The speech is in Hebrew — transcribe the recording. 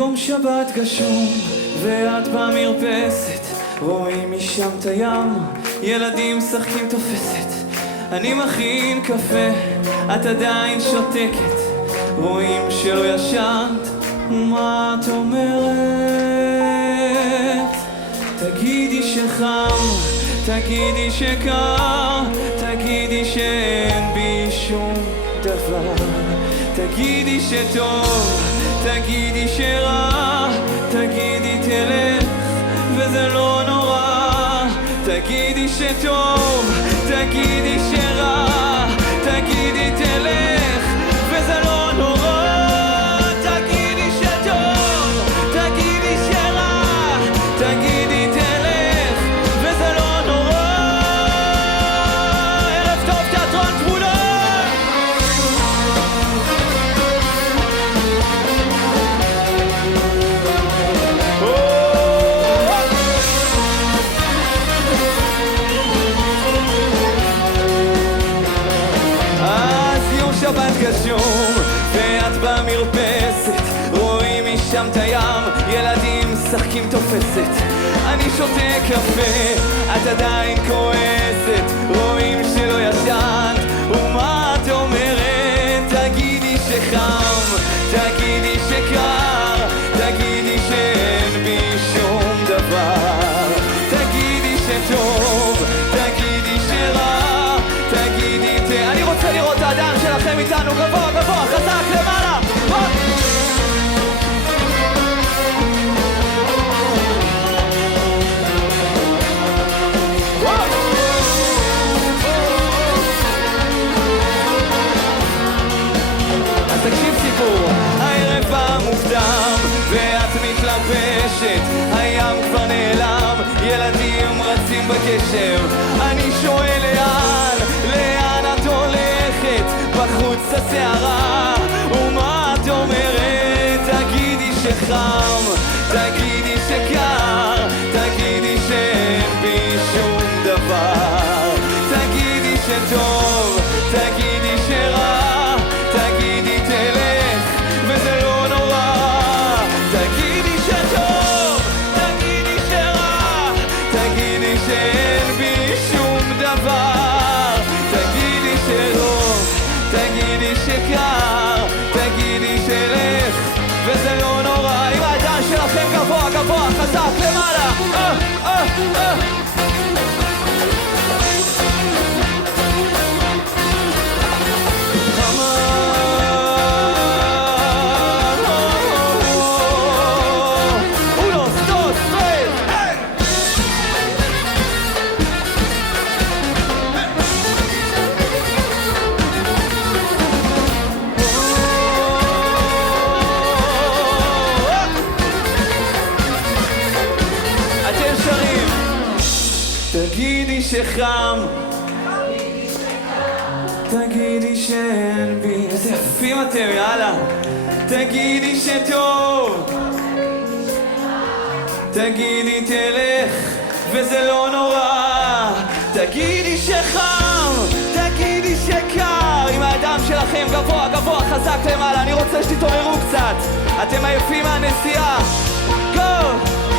יום שבת גשום ואת במרפסת, רואים משם את הים, ילדים משחקים תופסת. אני מכין קפה, את עדיין שותקת, רואים שלא ישנת, מה את אומרת? תגידי שחם, תגידי שקר, תגידי שאין בי שום דבר, תגידי שטוב, תגידי שרע, תגידי תלך וזה לא נורא, תגידי שטוב, תגידי שרע, תגידי תלך וזה לא נורא, תגידי שטוב, תגידי שרע, תגידי תלך וזה לא נורא. ערב טוב תיאטרון תמונות. שבת גשום ואת במרפסת, רואים משם את הים, ילדים משחקים תופסת. אני שותה קפה, את עדיין כועסת, רואים שלא ישנת, ומה את אומרת? תגידי שחם, תגידי שקר, תגידי שאין בי שום דבר, תגידי שטוב, תגידי שרע, תגידי אני רוצה לראות את האדם שלכם איתנו גבוה גבוה חזק למעלה. אז תקשיב סיפור, הערב בא מוקדם ואת מתלבשת, הים כבר נעלם, ילדים רצים בקשר, אני שואל לאן את הולכת? בחוץ הסערה, ומה את אומרת? תגידי שחם, תגידי שקר, תגידי שאין בי שום דבר, תגידי שטוב, תגידי שרע, תגידי תלך וזה לא נורא, תגידי שטוב, תגידי שרע, תגידי שאין בי שום דבר, תגידי שלא, תגידי שקר, תגידי שלך וזה לא נורא. עם הידיים שלכם גבוה גבוה חזק למעלה. תגידי שחם, תגידי שאין בי, איזה יפים אתם, יאללה. תגידי שטוב, תגידי תלך וזה לא נורא, תגידי שחם, תגידי שקר. עם הידיים שלכם גבוה גבוה חזק למעלה, אני רוצה שתתעוררו קצת, אתם עייפים מהנסיעה. גו!